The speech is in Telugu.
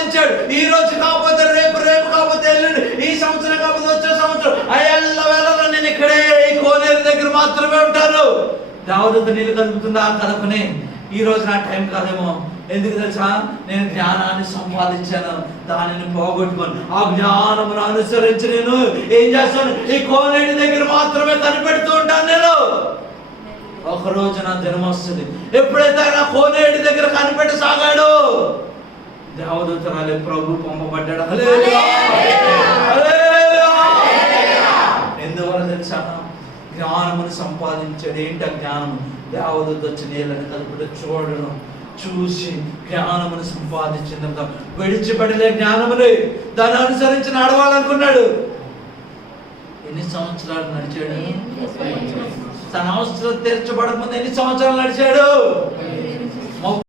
సంపాదించాడు. ఈ రోజు కాకపోతే రేపు, రేపు కాకపోతే ఎల్లుండి, ఈ సంవత్సరం కాకపోతే వచ్చే సంవత్సరం, ఎల్ల వేళలో నేను ఇక్కడే ఈ కోనేరు దగ్గర మాత్రమే ఉంటాను. దేవదూత నీళ్ళు కలుపుతుందా? కలపని. ఈ రోజు నా టైం కాదేమో. ఎందుకు తెలుసా? నేను జ్ఞానాన్ని సంపాదించాను, దానిని పోగొట్టుకొని ఆ జ్ఞానమును అనుసరించి నేను ఏం చేస్తాను? ఈ కోనేటి దగ్గర మాత్రమే కనిపెడుతూ ఉంటాను. నేను ఒకరోజు నా దినం వస్తుంది, ఎప్పుడైతే నా కోనేటి దగ్గర కనిపెట్టసాగాడు, దేవదూతరాలే ప్రభు పంపబడ్డాడు. ఎందువల్ల తెలుసా? జ్ఞానమును సంపాదించాడు. ఏంటి ఆ జ్ఞానము? దేవదూత వచ్చి నీళ్ళని కలుపుట చూడడం, చూసి జ్ఞానమును సంపాదించిన విడిచిపెట్టలే జ్ఞానముని, దాన్ని అనుసరించి నడవాలనుకున్నాడు. ఎన్ని సంవత్సరాలు నడిచాడు? తన అవసరం తీర్చబడక ముందు ఎన్ని సంవత్సరాలు నడిచాడు?